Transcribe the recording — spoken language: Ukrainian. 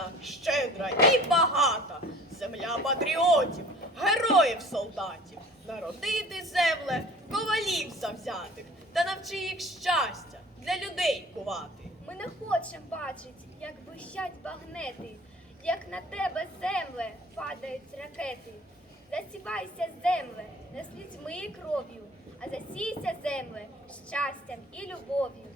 рідна, щедра і багата, земля патріотів, героїв солдатів, народити земле, ковалів завзятих, та навчи їх щастя для людей кувати. Ми не хочемо бачить, як блищать багнети, як на тебе земле падають ракети. Засівайся, земле, не слізьми і кров'ю, а засійся, земле, щастям і любов'ю.